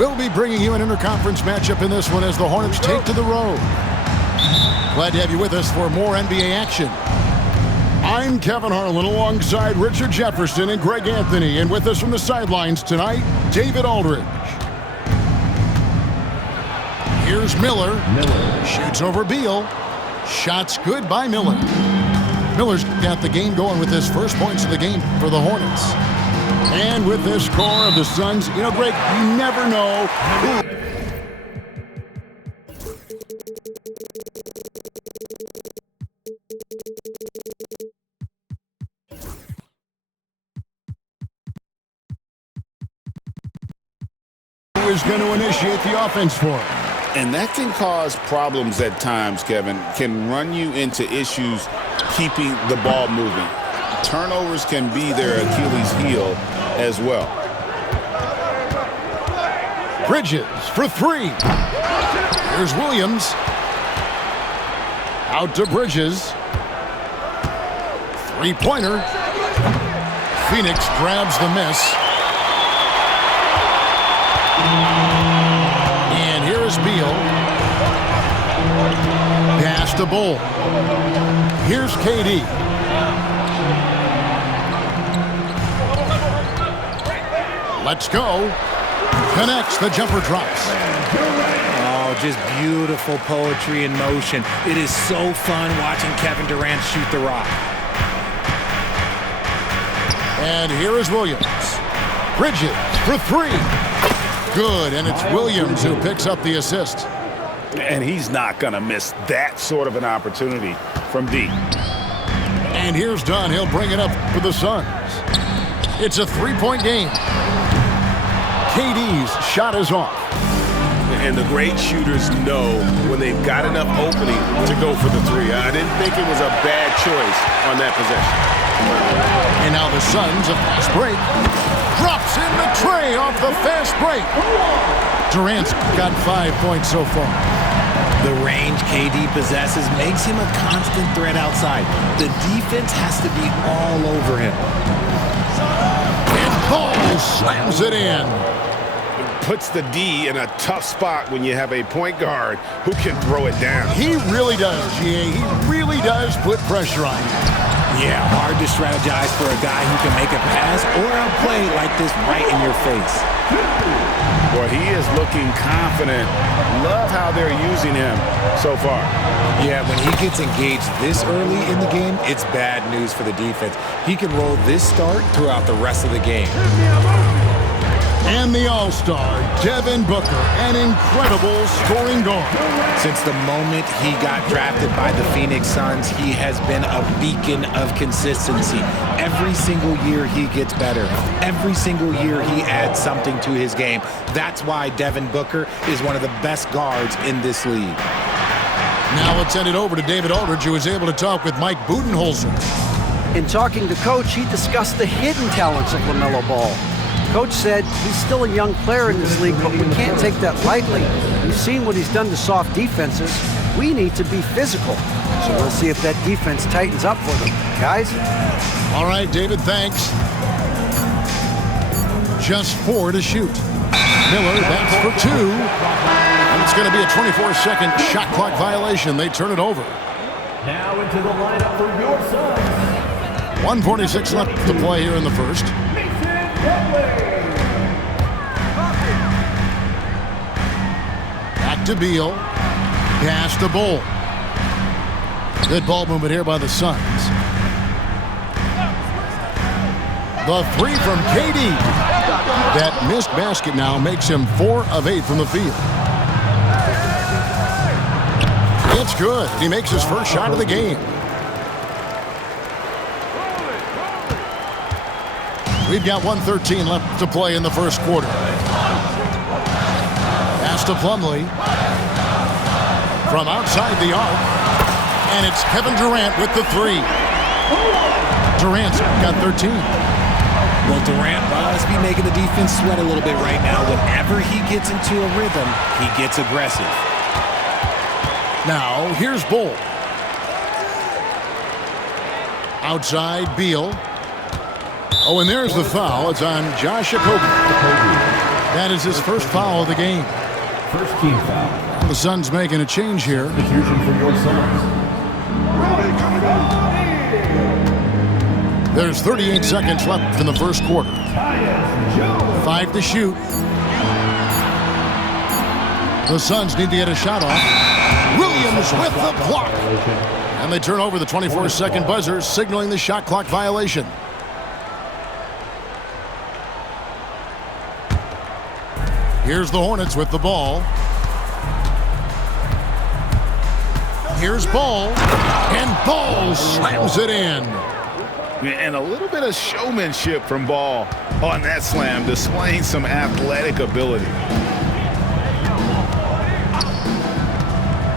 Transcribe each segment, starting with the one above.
We'll be bringing you an interconference matchup in this one as the Hornets take to the road. Glad to have you with us for more NBA action. I'm Kevin Harlan alongside Richard Jefferson and Greg Anthony. And with us from the sidelines tonight, David Aldridge. Here's Miller. Shoots over Beal. Shots good by Miller. Miller's got the game going with his first points of the game for the Hornets. And with this score of the Suns, you know, Greg, you never know who is going to initiate the offense for him. And that can cause problems at times, Kevin. Can run you into issues keeping the ball moving. Turnovers can be their Achilles heel as well. Bridges for three. Here's Williams. Out to Bridges. Three-pointer. Phoenix grabs the miss. And here is Beal. Pass to Bull. Here's KD. Let's go. Connects, the jumper drops. Oh, just beautiful poetry in motion. It is so fun watching Kevin Durant shoot the rock. And here is Williams. Bridges for three. Good, and it's Williams who picks up the assist. And he's not going to miss that sort of an opportunity from deep. And here's Dunn. He'll bring it up for the Suns. It's a three-point game. KD's shot is off. And the great shooters know when they've got enough opening to go for the three. I didn't think it was a bad choice on that possession. And now the Suns, a fast break. Drops in the tray off the fast break. Durant's got 5 points so far. The range KD possesses makes him a constant threat outside. The defense has to be all over him. And Paul slams it in. Puts the D in a tough spot when you have a point guard who can throw it down. He really does, GA. He really does put pressure on you. Yeah, hard to strategize for a guy who can make a pass or a play like this right in your face. Boy, he is looking confident. Love how they're using him so far. Yeah, when he gets engaged this early in the game, it's bad news for the defense. He can roll this start throughout the rest of the game. And the All-Star, Devin Booker, an incredible scoring guard. Since the moment he got drafted by the Phoenix Suns, he has been a beacon of consistency. Every single year he gets better. Every single year he adds something to his game. That's why Devin Booker is one of the best guards in this league. Now let's send it over to David Aldridge, who was able to talk with Mike Budenholzer. In talking to Coach, he discussed the hidden talents of LaMelo Ball. Coach said he's still a young player in this league, but we can't take that lightly. We've seen what he's done to soft defenses. We need to be physical. So we'll see if that defense tightens up for them. Guys? All right, David, thanks. Just 4 to shoot. Miller, that's for 2. And it's going to be a 24-second shot clock violation. They turn it over. Now into the lineup for your Suns. 1:46 left to play here in the first. Back to Beal. Pass to Bull. Good ball movement here by the Suns. The three from KD. That missed basket now makes him 4 of 8 from the field. It's good. He makes his first shot of the game. We've got 1:13 left to play in the first quarter. Pass to Plumlee. From outside the arc. And it's Kevin Durant with the 3. Durant's got 13. Well, Durant must be making the defense sweat a little bit right now. Whenever he gets into a rhythm, he gets aggressive. Now, here's Bull. Outside, Beal. Oh, and there's the foul. It's on Josh Okogie. That is his first foul of the game. First team foul. The Suns making a change here. Substitution for your Suns. There's 38 seconds left in the first quarter. 5 to shoot. The Suns need to get a shot off. Williams with the block. And they turn over the 24-second buzzer, signaling the shot clock violation. Here's the Hornets with the ball. Here's Ball. And Ball slams it in. And a little bit of showmanship from Ball on that slam, displaying some athletic ability.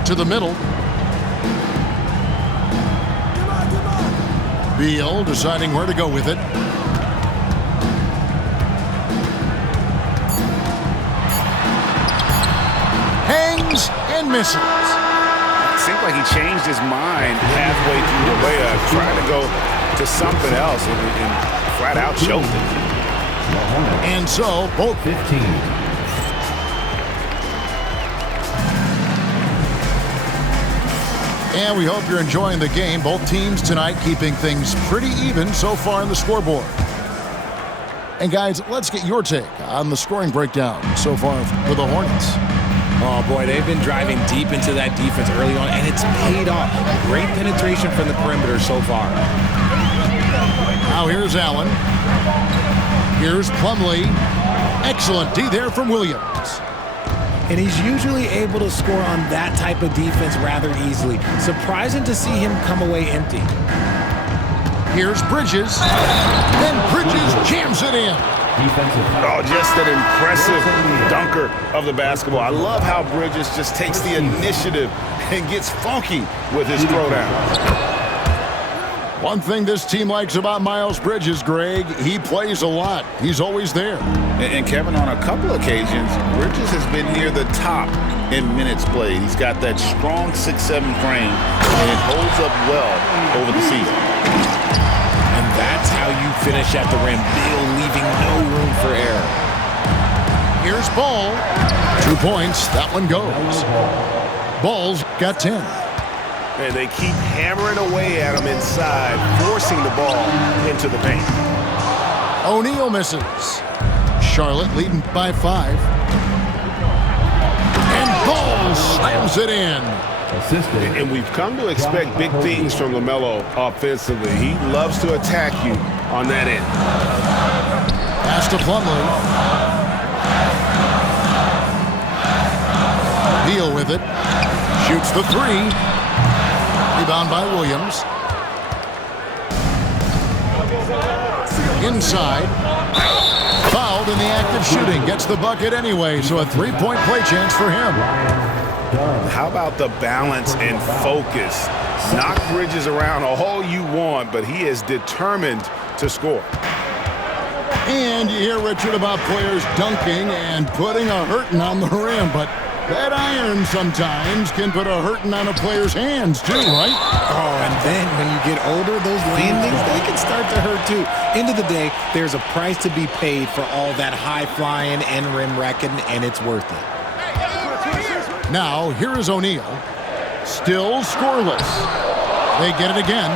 To the middle. Beal deciding where to go with it. Hangs and misses. Seemed like he changed his mind halfway through the layup, trying to go to something else and flat out choked it. And so, both 15. And we hope you're enjoying the game. Both teams tonight keeping things pretty even so far in the scoreboard. And guys, let's get your take on the scoring breakdown so far for the Hornets. Oh, boy, they've been driving deep into that defense early on, and it's paid off. Great penetration from the perimeter so far. Now here's Allen. Here's Plumlee. Excellent D there from Williams. And he's usually able to score on that type of defense rather easily. Surprising to see him come away empty. Here's Bridges. And Bridges jams it in. Oh, just an impressive dunker of the basketball. I love how Bridges just takes the initiative and gets funky with his throwdown. One thing this team likes about Miles Bridges, Greg, he plays a lot. He's always there. And Kevin, on a couple occasions, Bridges has been near the top in minutes played. He's got that strong 6'7" frame, and it holds up well over the season. And that's how you finish at the rim. Beal leaving no room for error. Here's Ball. 2 points. That one goes. Ball's got 10. And they keep hammering away at him inside, forcing the ball into the paint. O'Neal misses. Charlotte leading by 5. And Ball slams it in. And we've come to expect big things from LaMelo offensively. He loves to attack you on that end. Pass to Plumlee. Beal with it. Shoots the 3. Rebound by Williams. Inside. Fouled in the act of shooting. Gets the bucket anyway, so a 3-point play chance for him. How about the balance and focus? Knock Bridges around all you want, but he is determined to score. And you hear, Richard, about players dunking and putting a hurting on the rim, but that iron sometimes can put a hurting on a player's hands too, right? Oh, and then when you get older, those landings, they can start to hurt too. End of the day, there's a price to be paid for all that high flying and rim wrecking, and it's worth it. Now, here is O'Neal. Still scoreless. They get it again.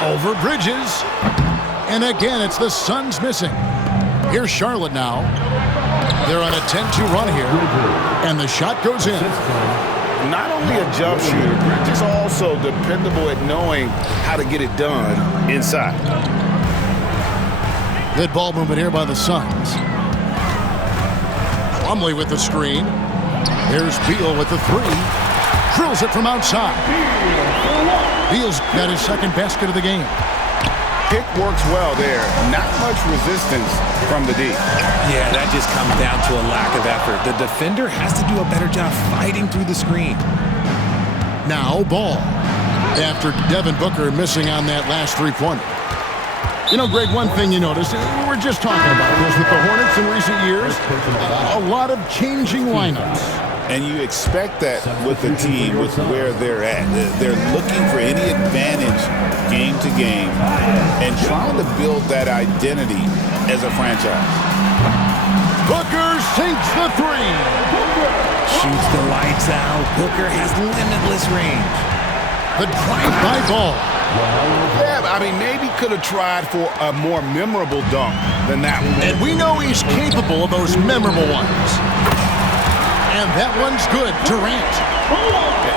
Over Bridges. And again, it's the Suns missing. Here's Charlotte now. They're on a 10-2 run here. And the shot goes in. Not only a jump shooter, Bridges also dependable at knowing how to get it done inside. Good ball movement here by the Suns. Plumlee with the screen. Here's Beal with the 3. Drills it from outside. Beal's got his second basket of the game. Pick works well there. Not much resistance from the D. Yeah, that just comes down to a lack of effort. The defender has to do a better job fighting through the screen. Now Ball. After Devin Booker missing on that last 3-pointer. You know, Greg, one thing you notice, we were just talking about this with the Hornets in recent years, a lot of changing lineups. And you expect that with the team, with where they're at. They're looking for any advantage game to game and trying to build that identity as a franchise. Booker sinks the three. Shoots the lights out. Booker has limitless range. The drive-by ball. Yeah, I mean, maybe could have tried for a more memorable dunk than that one. And we know he's capable of those memorable ones. And that one's good. Durant.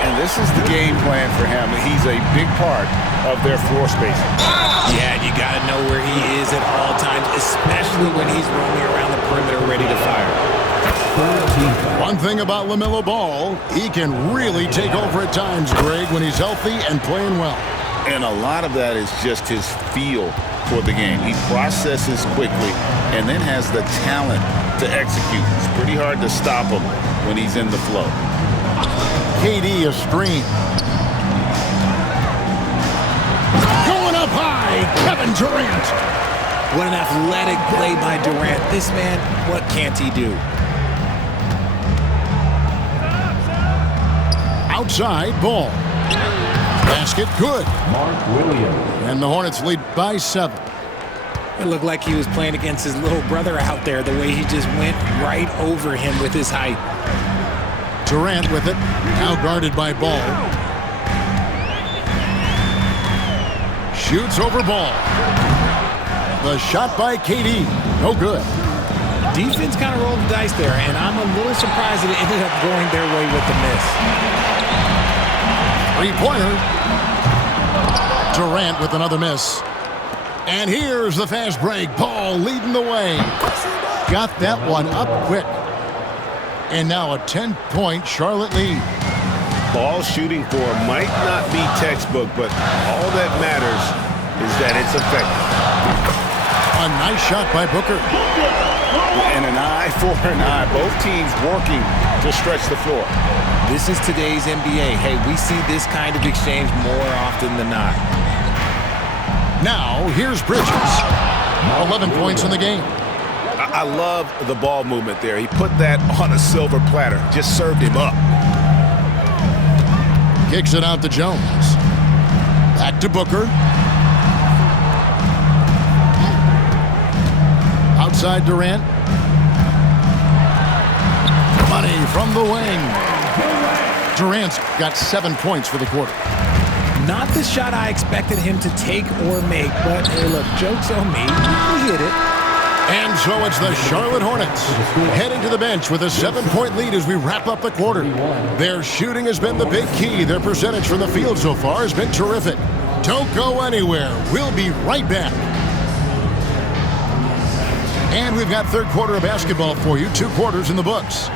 And this is the game plan for him. He's a big part of their floor spacing. Yeah, you got to know where he is at all times, especially when he's roaming around the perimeter ready to fire. One thing about LaMelo Ball, he can really take over at times, Greg, when he's healthy and playing well. And a lot of that is just his feel for the game. He processes quickly and then has the talent to execute. It's pretty hard to stop him when he's in the flow. KD a screen. Going up high, Kevin Durant. What an athletic play by Durant. This man, what can't he do? Outside ball. Basket good. Mark Williams. And the Hornets lead by 7. It looked like he was playing against his little brother out there, the way he just went right over him with his height. Durant with it. Now guarded by Ball. Shoots over Ball. The shot by KD. No good. Defense kind of rolled the dice there, and I'm a little surprised that it ended up going their way with the miss. Three-pointer. Durant with another miss. And here's the fast break. Ball leading the way. Got that one up quick. And now a 10-point Charlotte lead. Ball shooting for might not be textbook, but all that matters is that it's effective. A nice shot by Booker. And an eye for an eye. Both teams working to stretch the floor. This is today's NBA. Hey, we see this kind of exchange more often than not. Now, here's Bridges. 11 points in the game. I love the ball movement there. He put that on a silver platter. Just served him up. Kicks it out to Jones. Back to Booker. Outside Durant. Money from the wing. Durant's got 7 points for the quarter. Not the shot I expected him to take or make, but hey, look, joke's on me. He hit it. And so it's the Charlotte Hornets heading to the bench with a 7-point lead as we wrap up the quarter. Their shooting has been the big key. Their percentage from the field so far has been terrific. Don't go anywhere. We'll be right back. And we've got third quarter of basketball for you. 2 quarters in the books.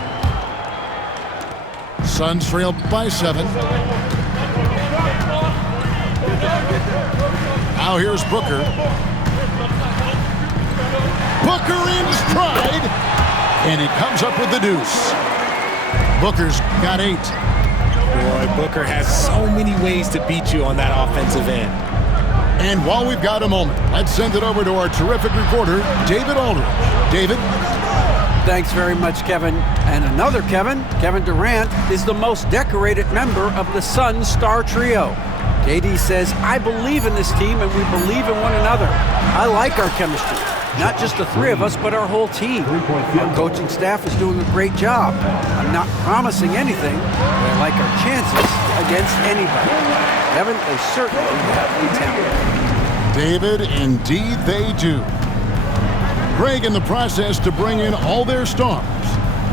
Suns trail by 7. Now here's Booker. Booker in stride. And he comes up with the deuce. Booker's got 8. Boy, Booker has so many ways to beat you on that offensive end. And while we've got a moment, let's send it over to our terrific reporter, David Aldridge. David? Thanks very much, Kevin. And another Kevin, Kevin Durant, is the most decorated member of the Suns star trio. KD says, I believe in this team and we believe in one another. I like our chemistry. Not just the 3 of us, but our whole team. Our coaching staff is doing a great job. I'm not promising anything, but I like our chances against anybody. Kevin, they certainly have the talent. David, indeed they do. Greg, in the process to bring in all their stars,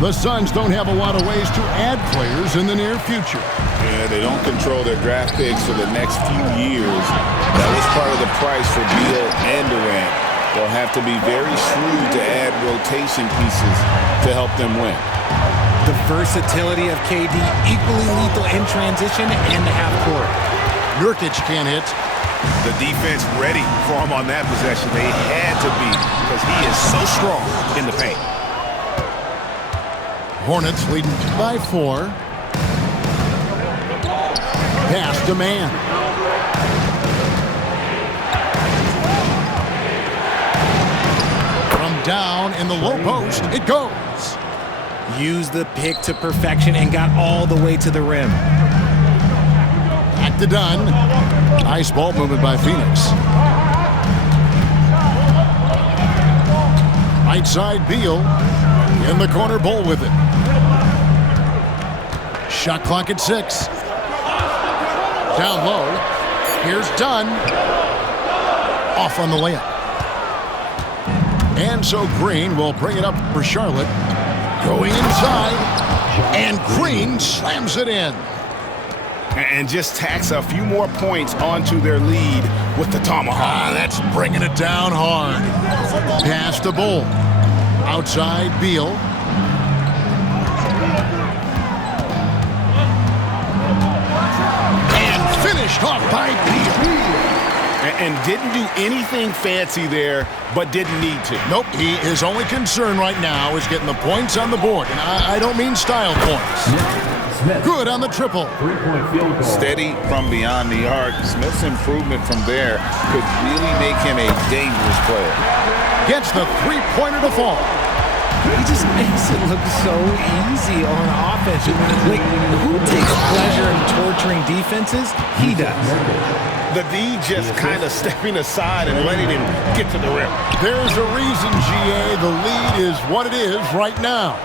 the Suns don't have a lot of ways to add players in the near future. Yeah, they don't control their draft picks for the next few years. That was part of the price for Beal and Durant. They'll have to be very shrewd to add rotation pieces to help them win. The versatility of KD, equally lethal in transition and the half court. Nurkic can't hit. The defense ready for him on that possession. They had to be because he is so strong in the paint. Hornets leading by 4. Pass to man. From down in the low post, it goes. Used the pick to perfection and got all the way to the rim. Back to Dunn. Nice ball movement by Phoenix. Right side Beal. In the corner, Bull with it. Shot clock at 6. Down low. Here's Dunn. Off on the layup. And so Green will bring it up for Charlotte. Going inside. And Green slams it in. And just tacks a few more points onto their lead with the tomahawk. That's bringing it down hard. Pass to Bull. Outside, Beal. And finished off by Beal. And didn't do anything fancy there, but didn't need to. Nope, his only concern right now is getting the points on the board. And I don't mean style points. Good on the triple. 3-point field goal. Steady from beyond the arc. Smith's improvement from there could really make him a dangerous player. Gets the three-pointer to fall. He just makes it look so easy on offense. Like, who takes pleasure in torturing defenses? He does. The D just kind of stepping aside and letting him get to the rim. There's a reason, GA. The lead is what it is right now.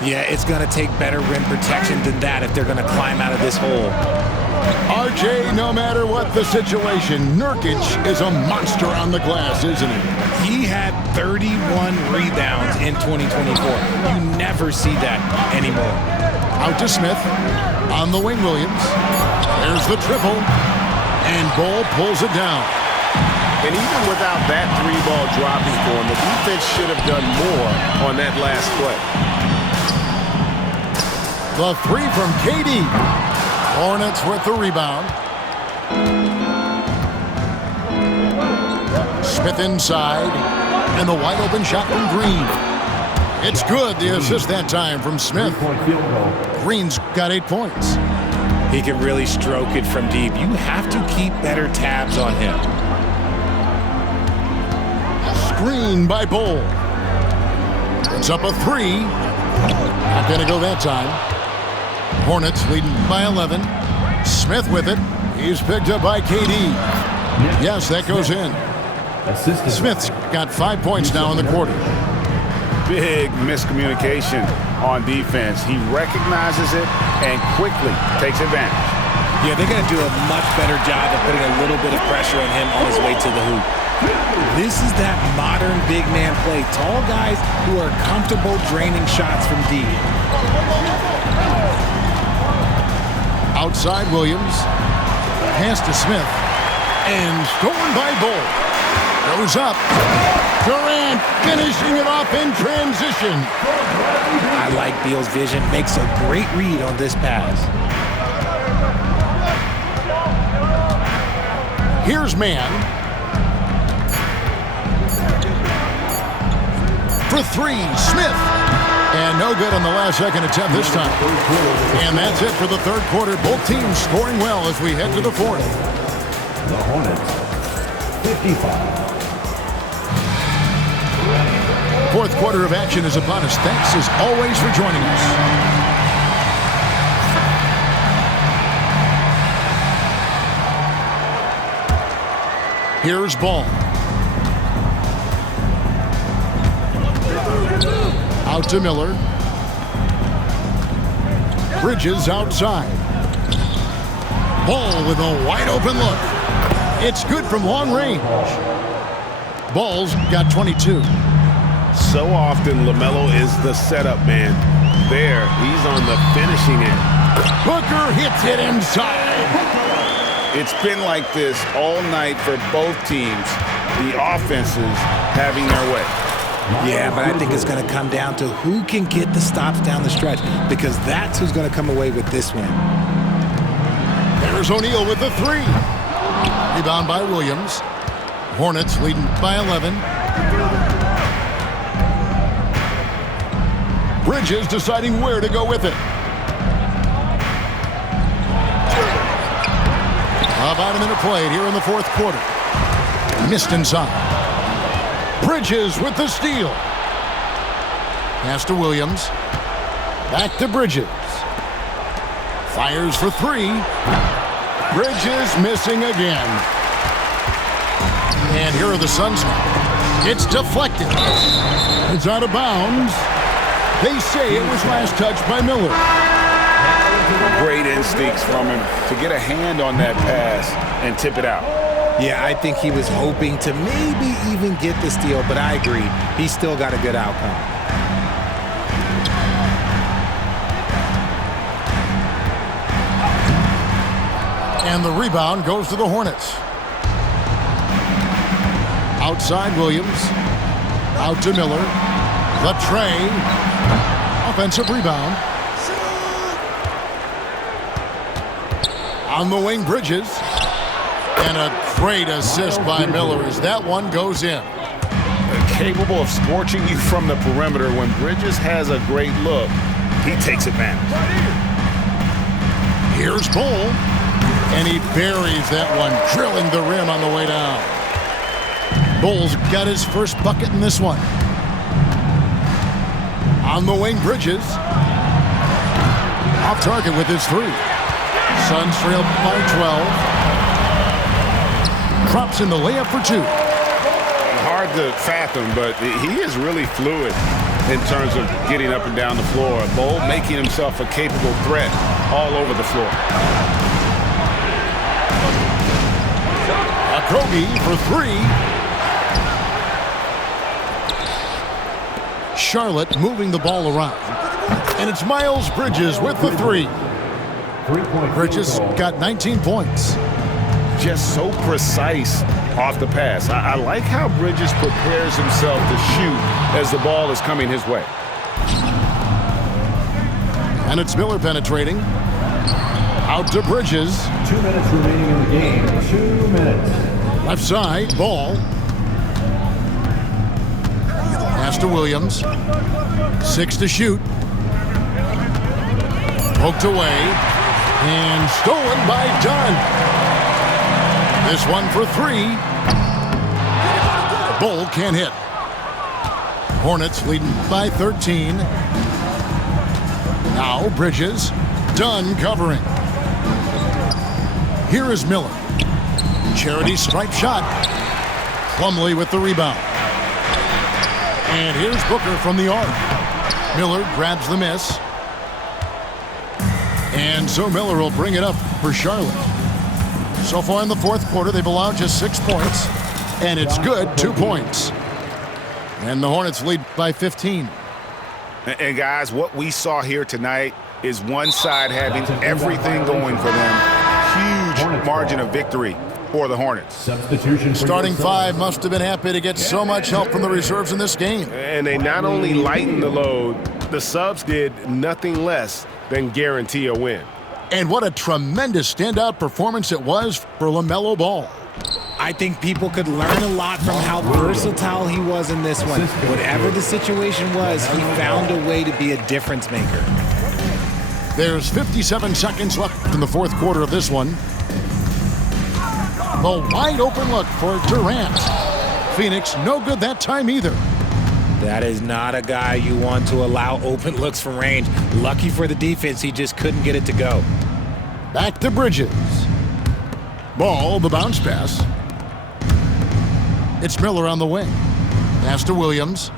Yeah, it's going to take better rim protection than that if they're going to climb out of this hole. RJ, no matter what the situation, Nurkic is a monster on the glass, isn't he? He had 31 rebounds in 2024. You never see that anymore. Out to Smith. On the wing, Williams. There's the triple. And Bull pulls it down. And even without that three ball dropping for him, the defense should have done more on that last play. The three from KD. Hornets with the rebound. Smith inside. And the wide open shot from Green. It's good. The assist that time from Smith. 3-point field goal. Green's got 8 points. He can really stroke it from deep. You have to keep better tabs on him. Screen by Bull. It's up a 3. Not going to go that time. Hornets leading by 11. Smith with it. He's picked up by KD. Yes, that goes in. Assistant. Smith's got 5 points now in the quarter. Big miscommunication on defense. He recognizes it and quickly takes advantage. Yeah, they're going to do a much better job of putting a little bit of pressure on him on his way to the hoop. This is that modern big man play. Tall guys who are comfortable draining shots from deep. Outside Williams. Pass to Smith. And stolen by Bull. Goes up. Durant finishing it off in transition. I like Beal's vision. Makes a great read on this pass. Here's man. For 3, Smith. And no good on the last second attempt this time. And that's it for the third quarter. Both teams scoring well as we head to the fourth. The Hornets, 55. Fourth quarter of action is upon us. Thanks as always for joining us. Here's Ball. Out to Miller. Bridges outside. Ball with a wide open look. It's good from long range. Ball's got 22. So often, LaMelo is the setup man. There, he's on the finishing end. Booker hits it inside. It's been like this all night for both teams. The offenses having their way. Yeah, but I think it's going to come down to who can get the stops down the stretch, because that's who's going to come away with this win. There's O'Neal with the 3. Rebound by Williams. Hornets leading by 11. Bridges deciding where to go with it. About a minute played here in the fourth quarter. Missed inside. Bridges with the steal. Pass to Williams. Back to Bridges. Fires for 3. Bridges missing again. And here are the Suns now. It's deflected. It's out of bounds. They say it was last touched by Miller. Great instincts from him to get a hand on that pass and tip it out. Yeah, I think he was hoping to maybe even get the steal, but I agree. He still got a good outcome. And the rebound goes to the Hornets. Outside Williams. Out to Miller. The tray. Offensive rebound. On the wing, Bridges. And a great assist by Miller as that one goes in. Capable of scorching you from the perimeter. When Bridges has a great look, he takes advantage. Here's Bull. And he buries that one, drilling the rim on the way down. Bull's got his first bucket in this one. On the wing, Bridges. Off target with his three. Suns trail by 12. Drops in the layup for two. Hard to fathom, but he is really fluid in terms of getting up and down the floor. Bull making himself a capable threat all over the floor. Okogie for three. Charlotte moving the ball around. And it's Miles Bridges with the three. Bridges got 19 points. Just so precise off the pass. I like how Bridges prepares himself to shoot as the ball is coming his way. And it's Miller penetrating. Out to Bridges. 2 minutes remaining in the game. 2 minutes. Left side, Ball. Pass to Williams. 6 to shoot. Poked away. And stolen by Dunn. This one for three. Bull can't hit. Hornets leading by 13. Now Bridges. Dunn covering. Here is Miller. Charity stripe shot. Plumlee with the rebound. And here's Booker from the arc. Miller grabs the miss. And so Miller will bring it up for Charlotte. So far in the fourth quarter, they've allowed just 6 points. And it's good, 2 points. And the Hornets lead by 15. And guys, what we saw here tonight is one side having everything going for them. Huge margin of victory for the Hornets. Substitution. Starting five must have been happy to get so much help from the reserves in this game. And they not only lightened the load, the subs did nothing less than guarantee a win. And what a tremendous standout performance it was for LaMelo Ball. I think people could learn a lot from how versatile he was in this one. Whatever the situation was, he found a way to be a difference maker. There's 57 seconds left in the fourth quarter of this one. The wide open look for Durant. Phoenix no good that time either. That is not a guy you want to allow open looks from range. Lucky for the defense, he just couldn't get it to go. Back to Bridges. Ball, the bounce pass. It's Miller on the wing. Pass to Williams.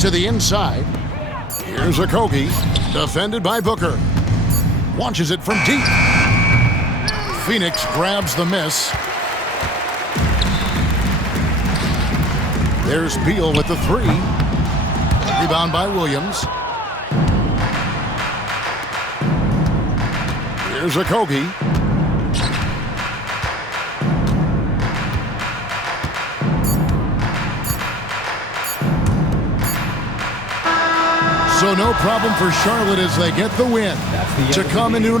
To the inside. Here's Okogie. Defended by Booker. Launches it from deep. Phoenix grabs the miss. There's Beal with the three. Rebound by Williams. Here's Okogie. So no problem for Charlotte as they get the win to come into